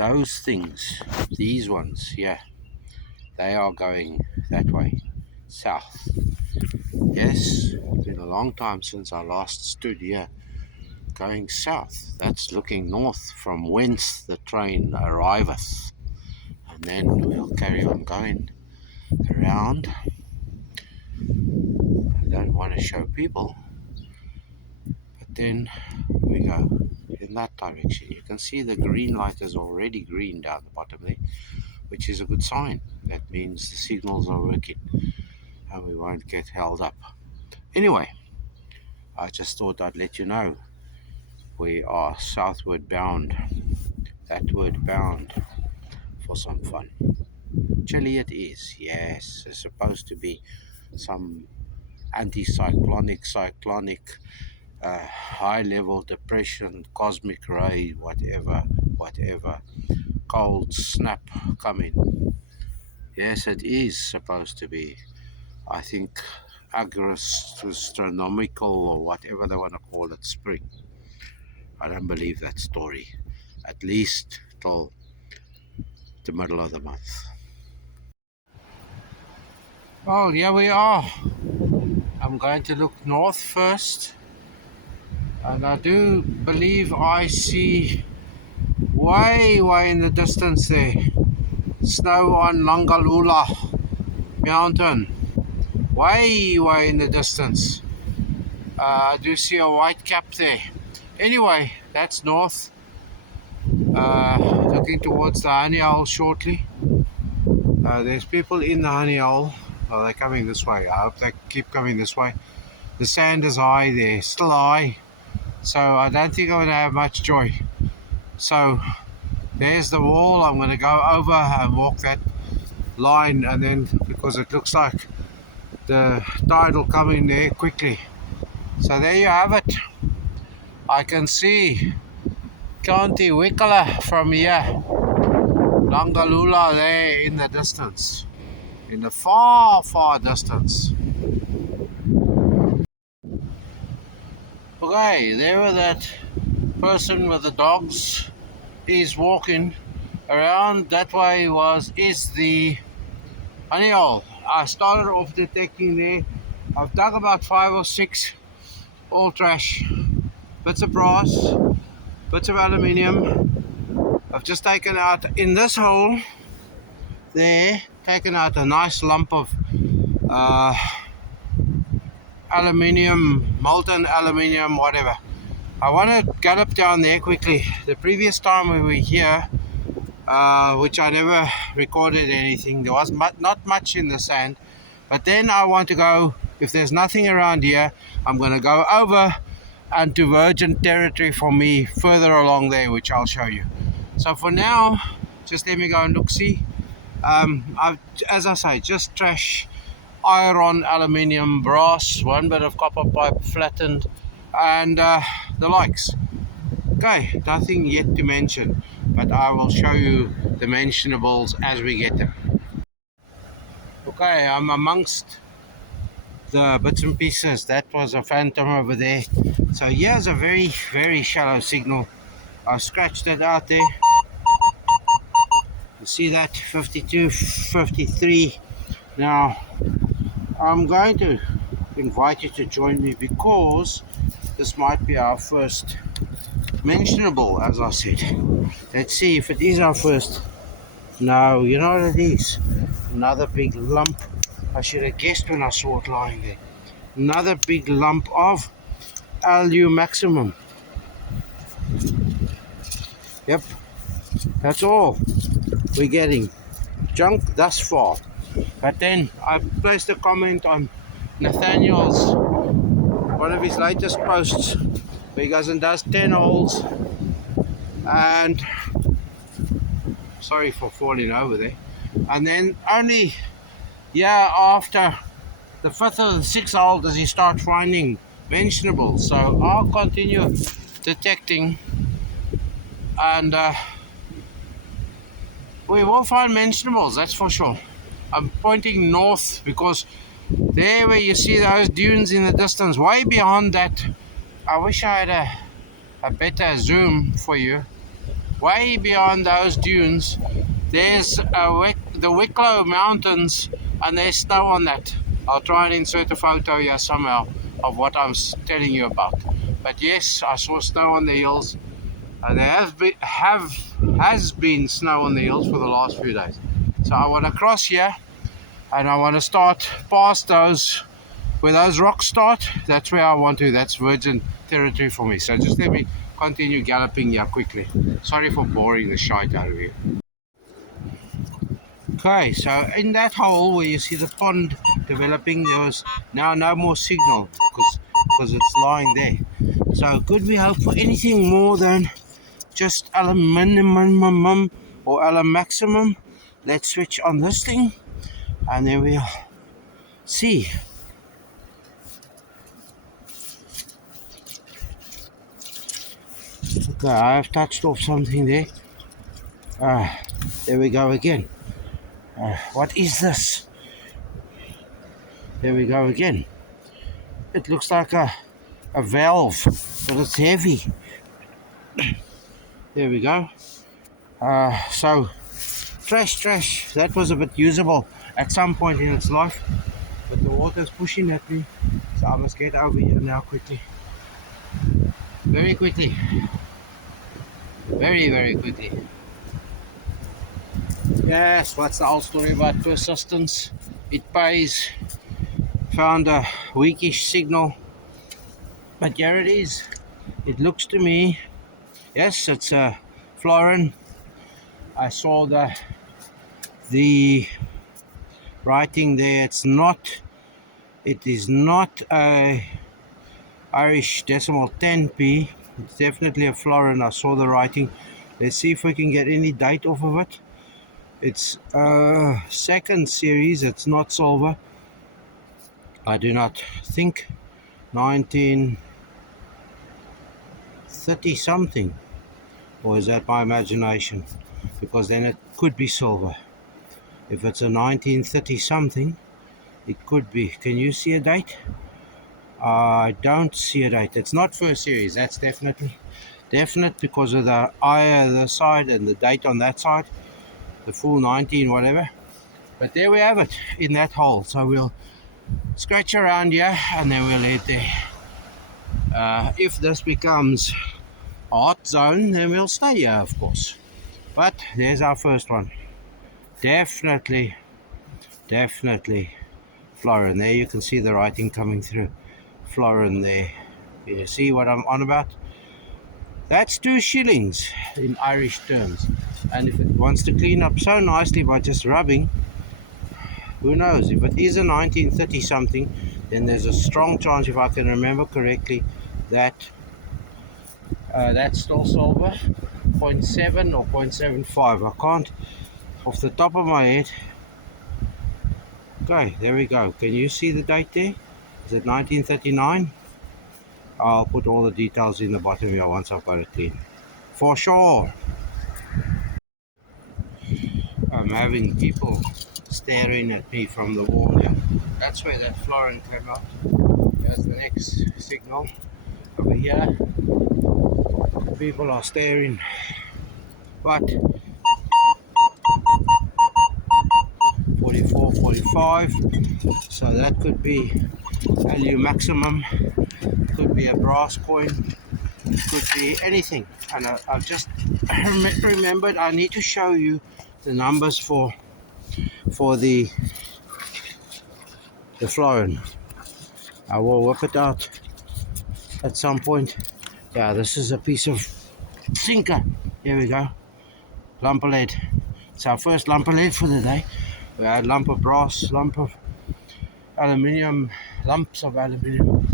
those things, these ones here, they are going that way, south. Yes, it's been a long time since I last stood here, going south. That's looking north from whence the train arriveth. And then we'll carry on going around. I don't want to show people, but then we go in that direction. You can see the green light is already green down the bottom there, which is a good sign. That means the signals are working and we won't get held up. Anyway, I just thought I'd let you know we are southward bound, that word bound, for some fun. Chilly it is, yes. There's supposed to be some anticyclonic, cyclonic, high level depression, cosmic ray, whatever, cold snap coming. Yes, it is supposed to be, I think, astronomical or whatever they want to call it, spring. I don't believe that story, at least till the middle of the month. Well, here we are. I'm going to look north first, and I do believe I see way in the distance there snow on Langalula mountain, way in the distance. I do see a white cap there. Anyway, that's north, looking towards the honey owl shortly. There's people in the honey owl. Well, they're coming this way. I hope they keep coming this way. The sand is high there, still high, so I don't think I'm going to have much joy. So there's the wall. I'm going to go over and walk that line, and then, because it looks like the tide will come in there quickly. So there you have it. I can see County Wickala from here, Langalula there in the distance, in the far distance. Okay, there was that person with the dogs. He's walking around. That way is the honey hole. I started off detecting there. I've dug about 5 or 6 all trash, bits of brass, bits of aluminium. I've just taken out in this hole there, taken out a nice lump of aluminium, molten aluminium, whatever. I want to gallop down there quickly. The previous time we were here, which I never recorded anything, there was not much in the sand, but then I want to go, if there's nothing around here, I'm going to go over and to virgin territory for me further along there, which I'll show you. So for now, just let me go and look, see. I've, as I say, just trash, iron, aluminium, brass, one bit of copper pipe flattened, and the likes. Okay, nothing yet to mention, but I will show you the mentionables as we get them. Okay, I'm amongst the bits and pieces. That was a phantom over there. So here's a very shallow signal. I've scratched it out there. You see that? 52, 53. Now I'm going to invite you to join me, because this might be our first mentionable, as I said. Let's see if it is our first. No, you know what it is? Another big lump. I should have guessed when I saw it lying there. Another big lump of Lu maximum. Yep, that's all we're getting. Junk thus far. But then I placed a comment on Nathaniel's, one of his latest posts, where he goes and does 10 holes, and sorry for falling over there, and then only after the 5th or the 6th hole does he start finding mentionables. So I'll continue detecting, and we will find mentionables, that's for sure. I'm pointing north because there where you see those dunes in the distance, way beyond that, I wish I had a better zoom for you. way beyond those dunes, there's the Wicklow Mountains, and there's snow on that. I'll try and insert a photo here somehow of what I'm telling you about. But yes, I saw snow on the hills, and there has been snow on the hills for the last few days. So I want to cross here, and I want to start past those, where those rocks start. That's where I want to. That's virgin territory for me. So just let me continue galloping here quickly. Sorry for boring the shite out of you. Okay, so in that hole where you see the pond developing, there was now no more signal because it's lying there. So could we hope for anything more than just minimum or maximum? Let's switch on this thing, and then we'll see. Okay, I've touched off something there. There we go again. What is this? There we go again. It looks like a valve, but it's heavy. There we go. So trash. That was a bit usable at some point in its life, but the water's pushing at me, so I must get over here now quickly. Very quickly. Very quickly. Yes, what's the old story about persistence? It pays. Found a weakish signal, but here it is. It looks to me, yes, it's a florin. I saw the writing there. It is not a Irish decimal 10p. It's definitely a florin. I saw the writing. Let's see if we can get any date off of it. It's a second series. It's not silver. I do not think 1930 something, or is that my imagination? Because then it could be silver. If it's a 1930 something, it could be. Can you see a date? I don't see a date. It's not first series. That's definite because of the eye on the side and the date on that side, the full 19 whatever. But there we have it in that hole. So we'll scratch around here and then we'll head there. If this becomes a hot zone, then we'll stay here, of course. But there's our first one. Definitely florin. There you can see the writing coming through. Florin there. You see what I'm on about? That's 2 shillings in Irish terms. And if it wants to clean up so nicely by just rubbing, who knows? If it is a 1930 something, then there's a strong chance, if I can remember correctly, that that's still silver. 0.7 or 0.75. I can't off the top of my head. Okay, there we go. Can you see the date there? Is it 1939? I'll put all the details in the bottom here once I've got it clean. For sure. I'm having people staring at me from the wall here. That's where that florin came out. There's the next signal. Over here, people are staring. But 44, 45. So that could be value maximum. Could be a brass coin. Could be anything. And I've just remembered I need to show you the numbers for the florin. I will whip it out at some point. Yeah, this is a piece of sinker. Here we go. Lump of lead. It's our first lump of lead for the day. We had lump of brass, lump of aluminium, lumps of aluminium,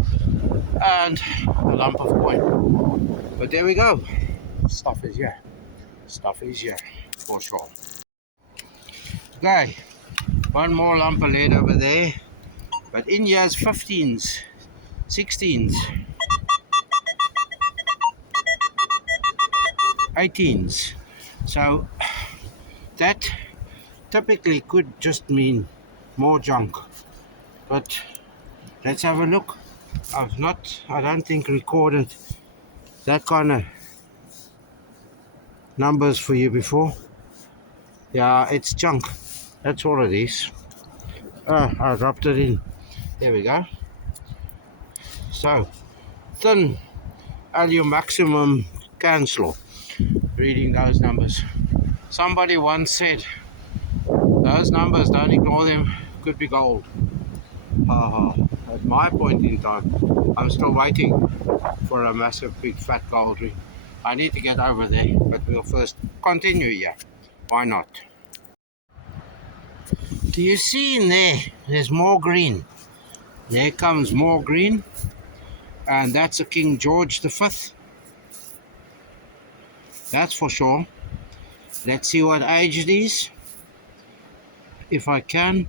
and a lump of coin. But there we go. Stuff is here. For sure. Okay, one more lump of lead over there. But in here's 15s, 16s, 18s. So that typically could just mean more junk. But let's have a look. I don't think recorded that kind of numbers for you before. Yeah, it's junk. That's all it is. I dropped it in. There we go. So, thin value maximum cancel. Reading those numbers. Somebody once said, those numbers, don't ignore them, could be gold. At my point in time, I'm still waiting for a massive big fat gold ring. I need to get over there, but we'll first continue here. Why not? Do you see in there? There's more green. There comes more green, and that's a King George V. That's for sure. Let's see what age it is, if I can,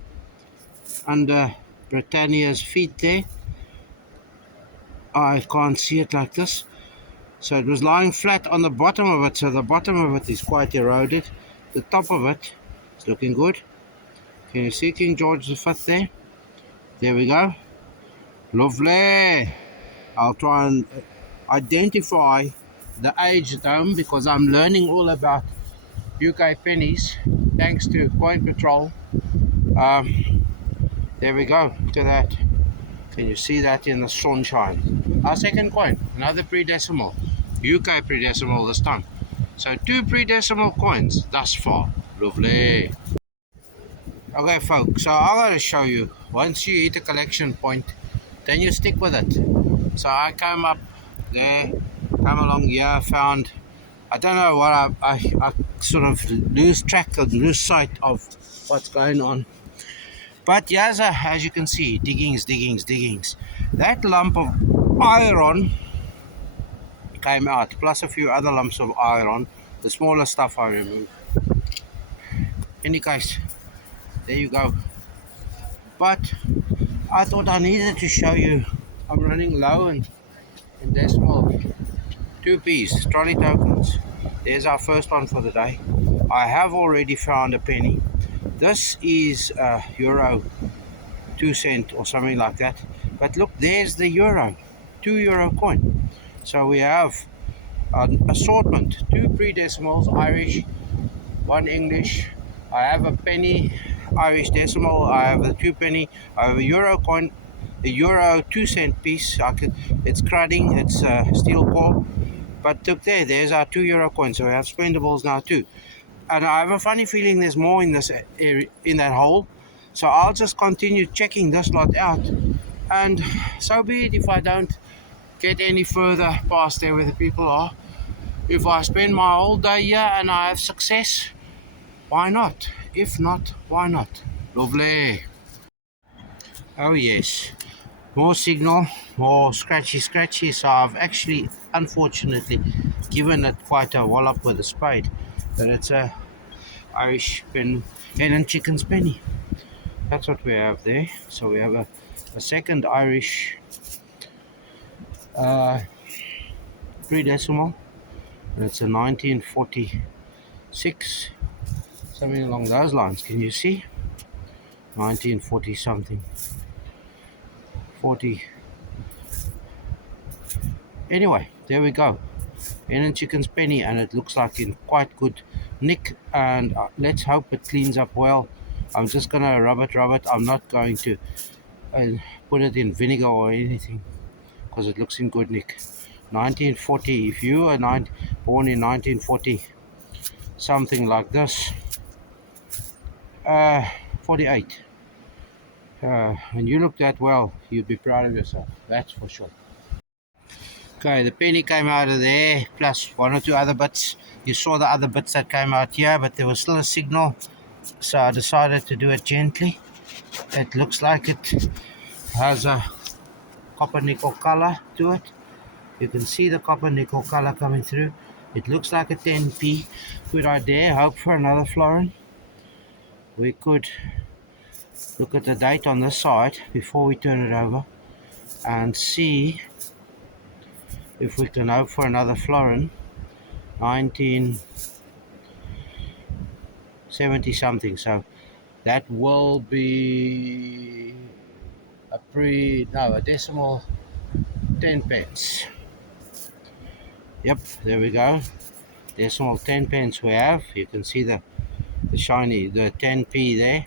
under Britannia's feet there. I can't see it like this. So it was lying flat on the bottom of it, so the bottom of it is quite eroded. The top of it is looking good. Can you see King George V there? There we go. Lovely. I'll try and identify the age at home because I'm learning all about UK pennies thanks to Coin Patrol. There we go. Look at that. Can you see that in the sunshine? Our second coin, another pre-decimal. UK pre-decimal this time. So 2 pre-decimal coins thus far. Lovely. Okay folks, so I'm going to show you, once you hit a collection point, then you stick with it. So I came up there, came along here, found, I don't know what I sort of lose track of, lose sight of what's going on. But yes, as you can see, diggings. That lump of iron came out, plus a few other lumps of iron. The smaller stuff I removed. Any case, there you go. But I thought I needed to show you I'm running low in decimal. 2p's, trolley tokens. There's our first one for the day. I have already found a penny. This is a euro 2 cent or something like that. But look, there's the euro, €2 coin. So we have an assortment, 2 pre-decimals, Irish, 1 English. I have a penny, Irish decimal. I have a 2 penny. I have a euro coin, a euro 2 cent piece. It's crudding, it's steel core. But look there, there's our €2 coin. So we have spendables now too. And I have a funny feeling there's more in this area, in that hole. So I'll just continue checking this lot out, and so be it if I don't get any further past there where the people are. If I spend my whole day here and I have success, why not? If not, why not? Lovely. Oh yes, more signal, more scratchy. So I've actually, unfortunately, given it quite a wallop with a spade, but it's a Irish hen and chicken's penny. That's what we have there. So we have a second Irish pre-decimal, and it's a 1946, something along those lines. Can you see? 1940 something, 40. Anyway, there we go. Hen and chicken's penny, and it looks like in quite good nick, and let's hope it cleans up well. I'm just gonna rub it. I'm not going to put it in vinegar or anything because it looks in good nick. 1940. If you were born in 1940, something like this, 48, and you look that well, you'd be proud of yourself, that's for sure. Okay, the penny came out of there, plus 1 or 2 other bits. You saw the other bits that came out here, but there was still a signal, so I decided to do it gently. It looks like it has a copper nickel color to it. You can see the copper nickel color coming through. It looks like a 10p. Could I dare hope for another florin? We could look at the date on this side before we turn it over and see if we can hope for another florin. 1970 something, so that will be a decimal 10 pence. Yep, there we go. decimal 10 pence we have. You can see the shiny, the 10p there.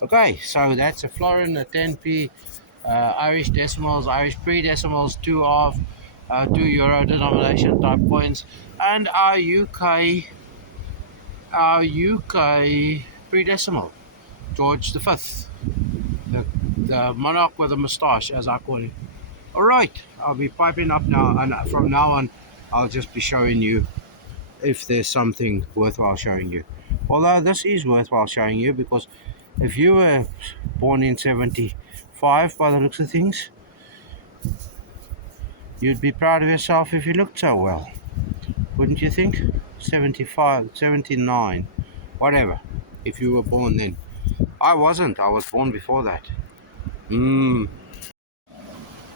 Okay, so that's a florin, a 10p, Irish decimals, Irish pre-decimals, 2 of, 2 euro denomination type coins, and our UK pre-decimal, George V, the monarch with a moustache, as I call him. All right, I'll be piping up now, and from now on, I'll just be showing you if there's something worthwhile showing you. Although this is worthwhile showing you, because if you were born in 75 by the looks of things, you'd be proud of yourself if you looked so well, wouldn't you think? 75, 79, whatever, if you were born then. I wasn't, I was born before that.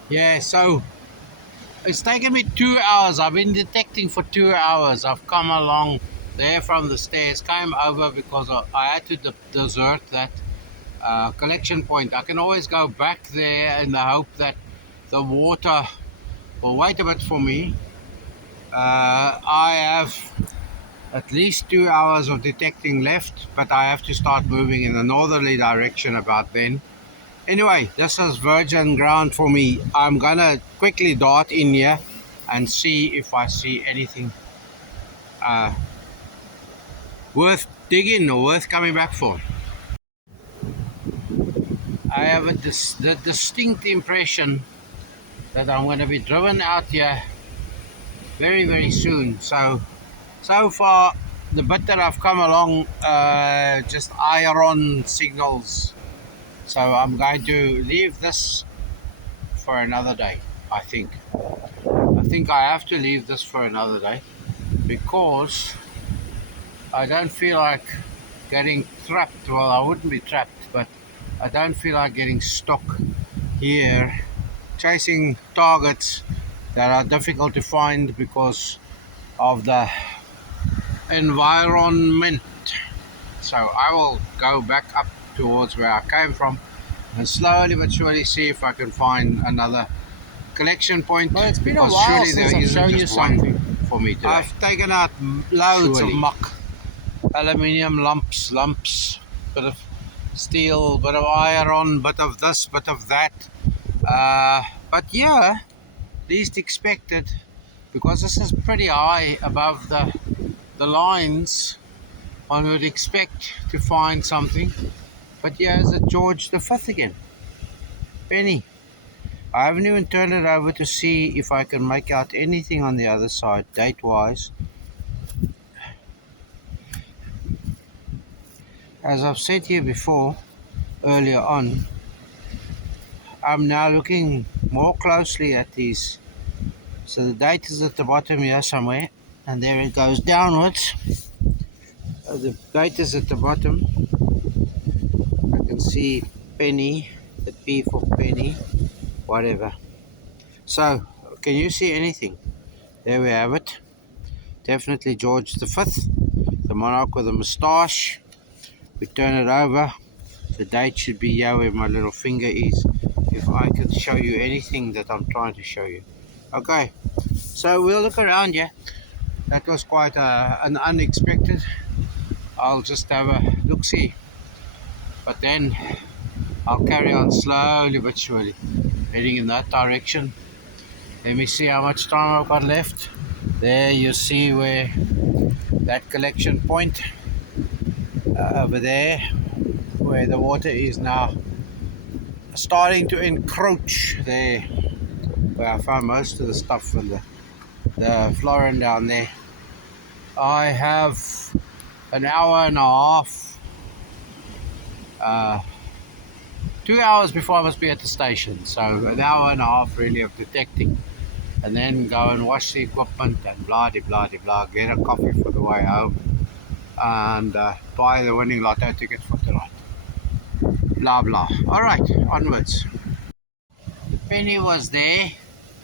Yeah, so it's taken me 2 hours. I've been detecting for 2 hours. I've come along there from the stairs, came over because I had to desert that collection point. I can always go back there in the hope that the water will wait a bit for me. I have at least 2 hours of detecting left, but I have to start moving in a northerly direction about then. Anyway, this is virgin ground for me. I'm gonna quickly dart in here and see if I see anything worth digging or worth coming back for. I have the distinct impression that I'm going to be driven out here very, very soon. So far, the bit that I've come along, just iron signals. So I'm going to leave this for another day, I think. I have to leave this for another day because I don't feel like getting trapped. Well, I wouldn't be trapped, but I don't feel like getting stuck here chasing targets that are difficult to find because of the environment. So I will go back up towards where I came from and slowly but surely see if I can find another collection point. Well, it's been a while since I've shown you something for me today. I've taken out loads of muck, aluminium lumps, bit of steel, bit of iron, bit of this, bit of that. But yeah, least expected, because this is pretty high above the lines. One would expect to find something. But yeah, it's a George V again. Penny. I haven't even turned it over to see if I can make out anything on the other side, date-wise. As I've said here before, earlier on, I'm now looking more closely at these. So the date is at the bottom here somewhere, and there it goes downwards. The date is at the bottom. I can see penny, the P for penny, whatever. So, can you see anything? There we have it. Definitely George V, the monarch with a moustache. We turn it over. The date should be here where my little finger is, if I can show you anything that I'm trying to show you. Okay, so we'll look around here. That was quite an unexpected. I'll just have a look-see, but then I'll carry on slowly but surely, heading in that direction. Let me see how much time I've got left. There you see where that collection point over there, where the water is now starting to encroach there, where I found most of the stuff and the florin down there. I have an hour and a half, 2 hours before I must be at the station, so an hour and a half really of detecting, and then go and wash the equipment and blah de blah de blah, get a coffee for the way home, and buy the winning lotto ticket for tonight. Blah blah. Alright, onwards. The penny was there,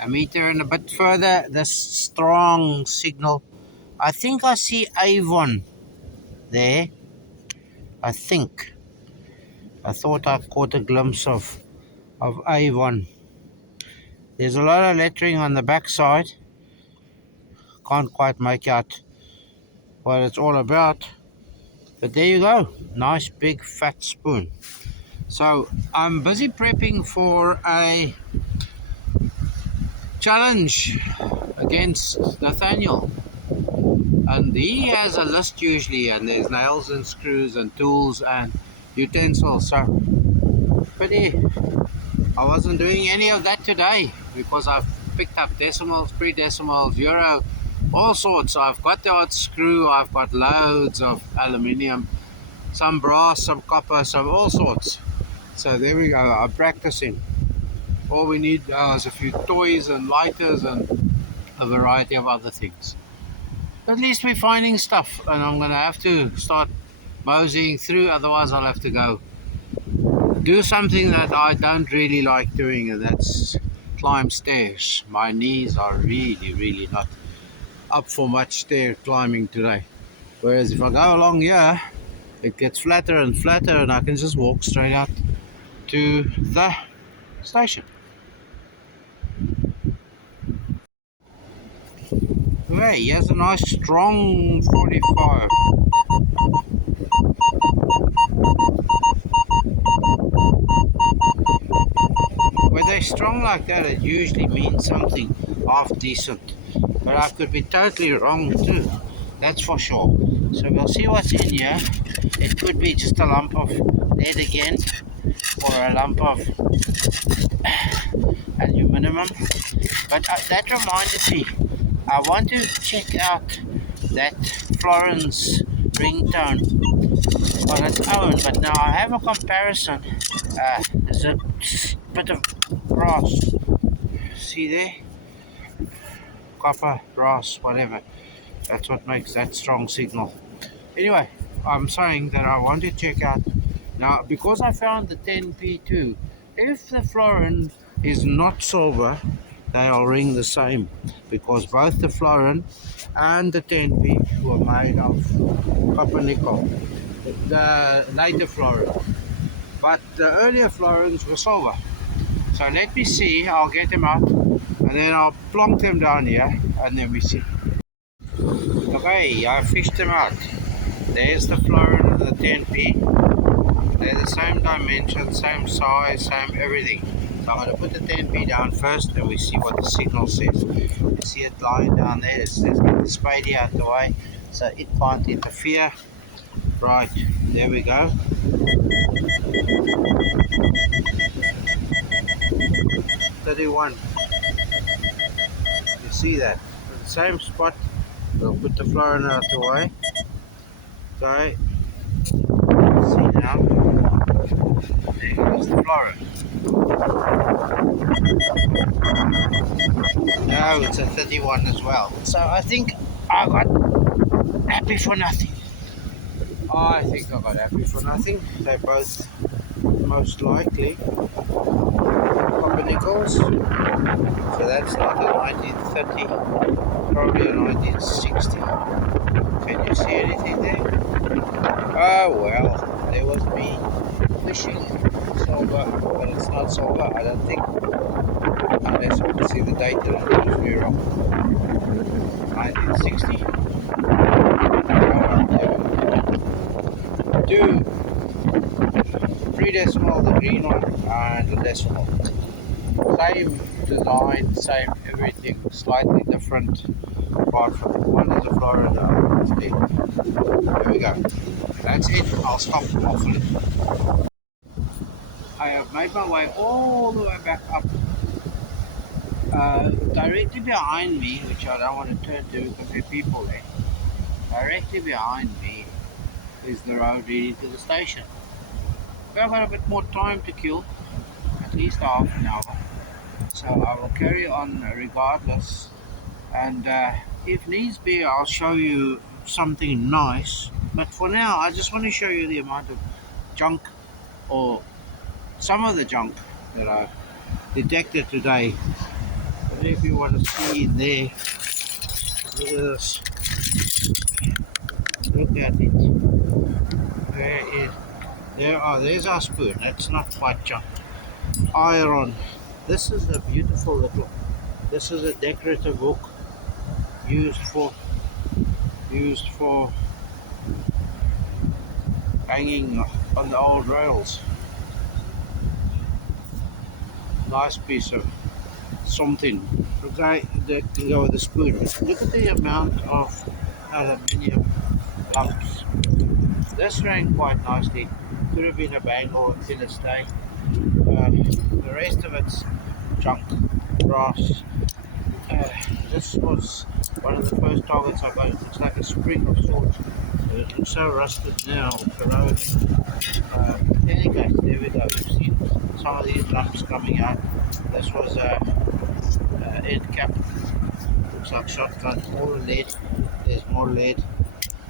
a meter and a bit further, the strong signal. I think I see Avon there. I think. I thought I caught a glimpse of Avon. There's a lot of lettering on the back side. Can't quite make out what it's all about. But there you go, nice big fat spoon. So I'm busy prepping for a challenge against Nathaniel, and he has a list usually, and there's nails and screws and tools and utensils. So but I wasn't doing any of that today because I've picked up decimals, pre-decimals, euro, all sorts. I've got the odd screw, I've got loads of aluminium, some brass, some copper, some all sorts. So there we go, I'm practicing. All we need is a few toys and lighters and a variety of other things. At least we're finding stuff, and I'm going to have to start moseying through, otherwise I'll have to go do something that I don't really like doing, and that's climb stairs. My knees are really not up for much stair climbing today. Whereas if I go along here, it gets flatter and flatter, and I can just walk straight out to the station. Okay, he has a nice strong 45. When they're strong like that, it usually means something half decent. But I could be totally wrong too, that's for sure. So we'll see what's in here. It could be just a lump of lead again, or a lump of aluminum. But that reminded me, I want to check out that Florin's ringtone on its own, but now I have a comparison. There's a bit of brass, see there? Copper, brass, whatever. That's what makes that strong signal. Anyway, I'm saying that I want to check out now, because I found the 10p too. If the florin is not silver, they'll ring the same, because both the florin and the 10p were made of copper nickel, the later florin, but the earlier florins were silver. So let me see, I'll get them out and then I'll plonk them down here and then we see. Okay, I fished them out. There's the florin and the 10p. They're the same dimension, same size, same everything. So I'm going to put the 10p down first and we see what the signal says. You see it lying down there. It says get the spade out the way so it can't interfere. Right, there we go. 31. You see that? At the same spot, we'll put the florin out the way. Okay. See now. There goes the florin. No, it's a 31 as well. So I think I got happy for nothing. I think I got happy for nothing. They're both most likely copper nickels. So that's like a 1930, probably a 1960. Can you see anything there? Oh well, there was me fishing silver, but it's not silver, I don't think. Unless you can see the date that it proves me wrong. 1960. Two pre-decimal, the green one, and the decimal. Same design, same everything, slightly different apart from one is a florin, the other is lead. There we go. That's it. I'll stop waffling. I have made my way all the way back up. Directly behind me, which I don't want to turn to because there are people there. Directly behind me is the road leading to the station. But I've got a bit more time to kill, at least half an hour. So I will carry on regardless. And if needs be, I'll show you something nice. But for now, I just want to show you the amount of junk, or some of the junk, that I detected today. But if you want to see in there, look at this. Look at it. There's our spoon. That's not quite junk. Iron. This is a beautiful little. This is a decorative hook used for used for hanging on the old rails. Nice piece of something. Okay, that can go with a spoon. Look at the amount of aluminium lumps. This ran quite nicely. Could have been a bang or a thinner stay. The rest of it's junk, brass. This was one of the first targets I got. It looks like a spring of sorts. It looks so rusted now, corroded. In any case, there we go. We've seen some of these lumps coming out. This was a end cap. Looks like shotgun. All the lead. There's more lead.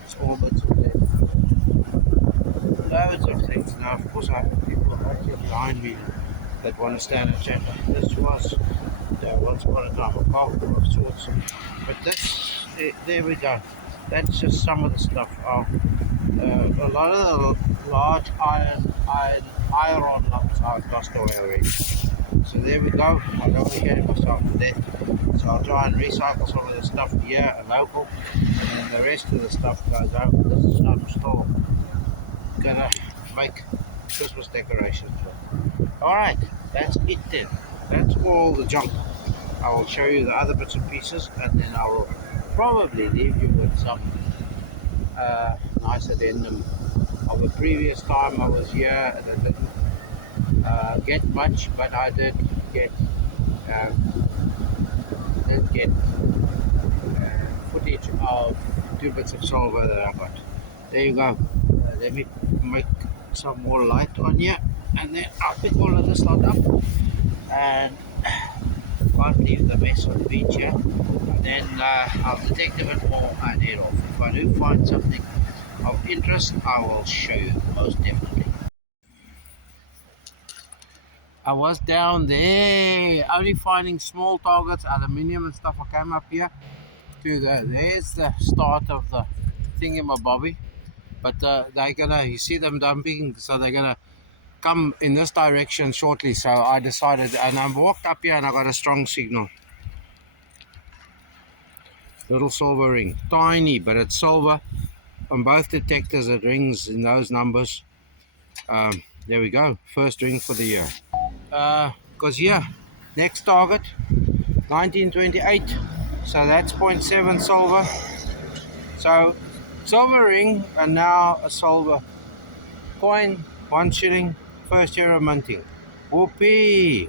Small bits of lead. Loads of things. Now, of course, I have people actually behind me that want to stand and chat. This was once upon a time a carpenter of sorts. But this, there we go. That's just some of the stuff. A lot of the large iron lumps I've lost away already. So there we go. I don't want to get myself to death. So I'll try and recycle some of the stuff here and local, and then the rest of the stuff goes out. This is I'm still gonna make Christmas decorations with. Alright, that's it then. That's all the junk. I will show you the other bits and pieces, and then I will probably leave you with some nice addendum of a previous time I was here. And I didn't get much, but I did get footage of 2 bits of silver that I got. There you go. Let me make some more light on here, and then I'll pick all of this lot up and can't leave the mess on the beach here. And then I'll detect a bit more and head off. If I do find something of interest, I will show you most definitely. I was down there only finding small targets, aluminium and stuff. I came up here to there's the start of the thingamabobby. But they're gonna, you see them dumping, so they're gonna come in this direction shortly. So I decided, and I walked up here and I got a strong signal. Little silver ring, tiny, but it's silver. On both detectors it rings in those numbers. There we go, first ring for the year. Because here, next target, 1928. So that's 0.7 silver. So silver ring, and now a silver coin, 1 shilling, first year of minting. Whoopee!